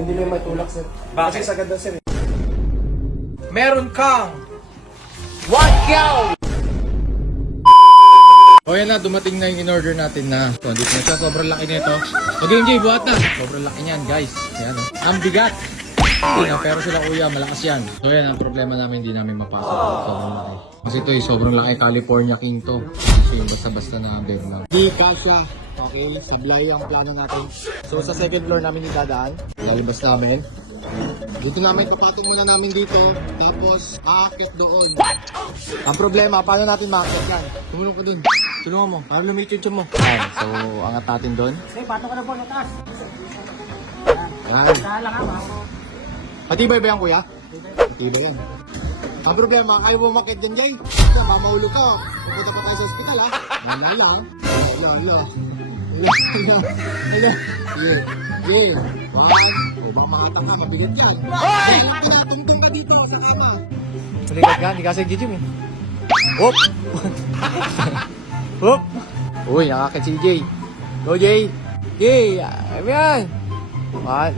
hindi na may tulak, sir. Bakit? Kasi sagad na, sir. eh. Meron kang one cow! O yan na, dumating na yung in-order natin na. So, dito na siya. Sobrang laki nito. Okay, MJ, buhat na. Sobrang laki niyan, guys. Yan, oh. Ang bigat. Hindi na, pero sila kuya, malakas yan. So yan, ang problema namin, hindi namin mapasok. Sobrang laki. Kasi ito eh, sobrang laki. California King to. Kasi yung basta-basta na bear lang. Di kasha. Okay, sablay ang plano natin. So sa second floor namin idadaan. Lalabas namin. Dito namin, papatong muna namin dito. Tapos, aakyat doon. Ang problema, paano natin maakyat yan? Tumulong ka dun. Tulungan mo. Para lumit yung mo. Ayan, so angat natin doon. Hey, pato ka na po, natas. Ayan. Kala ka, ma. Matibay ba yan, kuya? Matibay yan. Ang problema, ayaw mo makit dyan, Jay. Ito, mamahulog ka. Pupunta pa tayo sa ospital, ha? Malala, ha? Ala, ala. Ala. Sige. Sige. One. O, baka makata ka, mabigat yan. Hoy! Alam ko na, tungtong ka dito sa kama. Maligat ka, hindi kasi gijim, eh. Hop! Hop! Uy, nakakit si Jay. Go, Jay! Jay! Ano yan? One.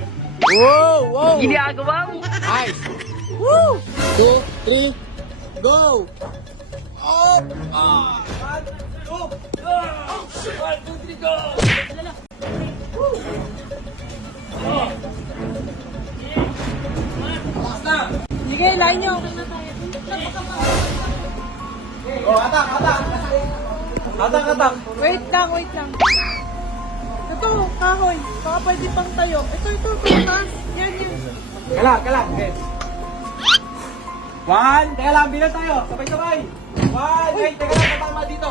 Wow! Wow! Ginagawa mo. Nice! Woo! Two, three, go! Up! Ah! Sige, line nyo. Oh, atak, atak! Atak, atak! Wait lang, wait lang. Ito, kahoy. Baka pwede pang tayo. Ito, ito, pataas. Yan, yan. Kala, kala. Okay. One, teka lang, bilang tayo. Sabay-sabay. One, wait, teka lang, tatama dito.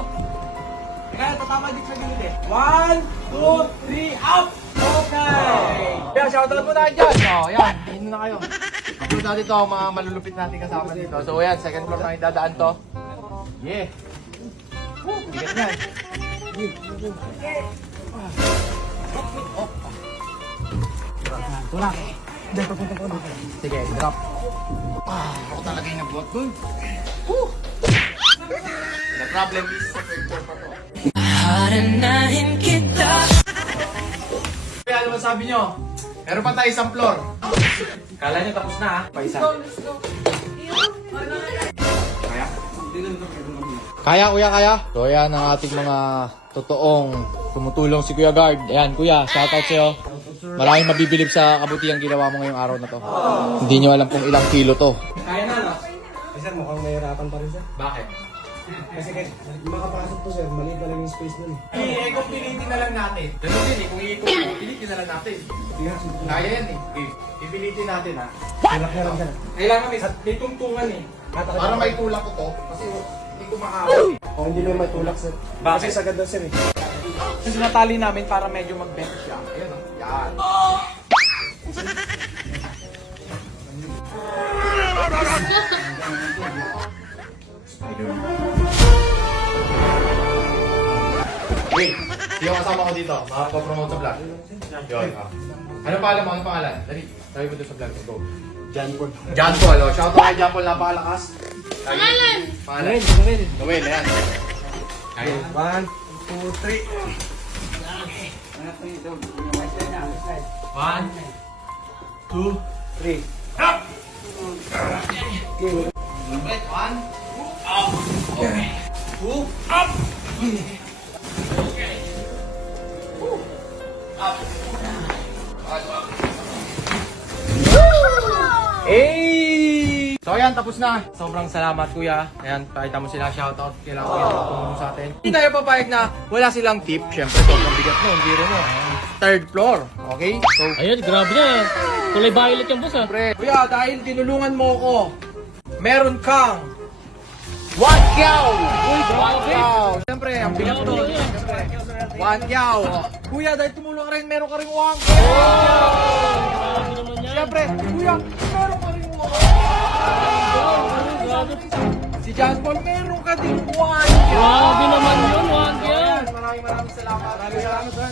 Lang, tatama dito sa gilid eh. One, two, three, up! Okay! Yan, shoutout mo na dyan. Oh, yan. Inom na kayo. Upload natin to ang mga malulupit natin kasama dito. So, yan. Second floor na idadaan to. Yeah. Woo! Bigat yan. Tulak. Sige, drop. Ah, ako talaga yung nagbuhat dun. The problem is Haranahin kita Kaya ano masabi nyo? Meron pa tayo isang floor. Kala nyo tapos na ha? Paisa. Kaya, kuya, kaya? So, yan ang ating mga totoong tumutulong si Kuya Guard. Ayan, kuya, shoutout sa'yo. Maraming mabibilib sa kabutihang ginawa mo ngayong araw na to. Hindi nyo alam kung ilang kilo to. Kaya na, no? Sir, mukhang nahihirapan pa rin, sir. Bakit? Kasi kahit makapasok to, sir, maliit na lang yung space nun. eh. Eh, kung pilitin na lang natin. Ganun din eh, kung i- pilitin na lang natin. Tigas. Kaya yan eh. Okay. Pipilitin natin ha. Tulak na lang, sir. Kailangan may, may tungtungan eh. Kata Para may tulak ko to. Kasi hindi ko makakawin. Oh, hindi na may tulak, sir. Bakit? Kasi sagad na, sir. eh. Kasi natali namin para medyo mag-bend siya. Ayan o. Yan. Wait, sino kasama ko dito? Makakapromote sa vlog. Yun, ah. Ano pangalan mo? Ano pangalan? Dali, sabi mo doon sa vlog. Go. John Paul. John Paul. Oh. Shout out kay John Paul. Napakalakas. Pangalan! Pangalan. Noel, Noel. Noel, ayan. Kaya. One, two, three. One, two, Three. Wait, one, up. Okay. Two, up. Hey! So ayan, tapos na. Sobrang salamat kuya. Ayan, pakita mo sila. Shoutout. Kailangan ko yung tumulong sa atin. Hindi tayo papayag na wala silang tip. Siyempre, sobrang bigat mo. Biro mo. Third floor. Okay? So, Ayun, grabe na. Kulay violet yung boss ah. siyempre, Kuya, dahil tinulungan mo ko, meron kang one cow! Uy, cow! Siyempre, ang bigat to. Siyempre, one cow. Kuya, dahil tumulong ka rin, meron ka rin one cow! Grabe naman. Siyempre, kuya, meron ka rin. Si John Paul, meron ka din one! Grabe naman yun, Juan. Ayan, maraming maraming salamat. Maraming salamat, sir.